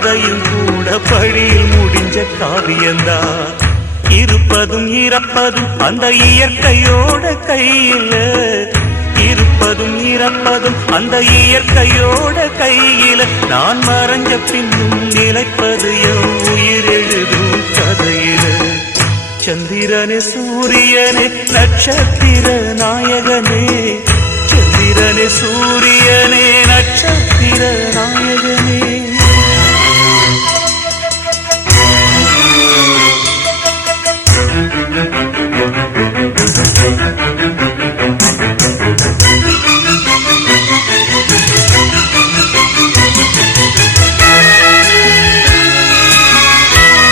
கதையும் கூட படியில் முடிஞ்ச காவியந்தான். இருப்பதும் இறப்பதும் அந்த இயற்கையோட கையில, இருப்பதும் இறப்பதும் அந்த இயற்கையோட கையில. நான் மறைஞ்ச பின்னும் நிலைப்பது என் உயிர் எழுதும் கதையில. சந்திரனே சூரியனே நட்சத்திர நாயகனே, சந்திரனே சூரியனே நட்சத்திர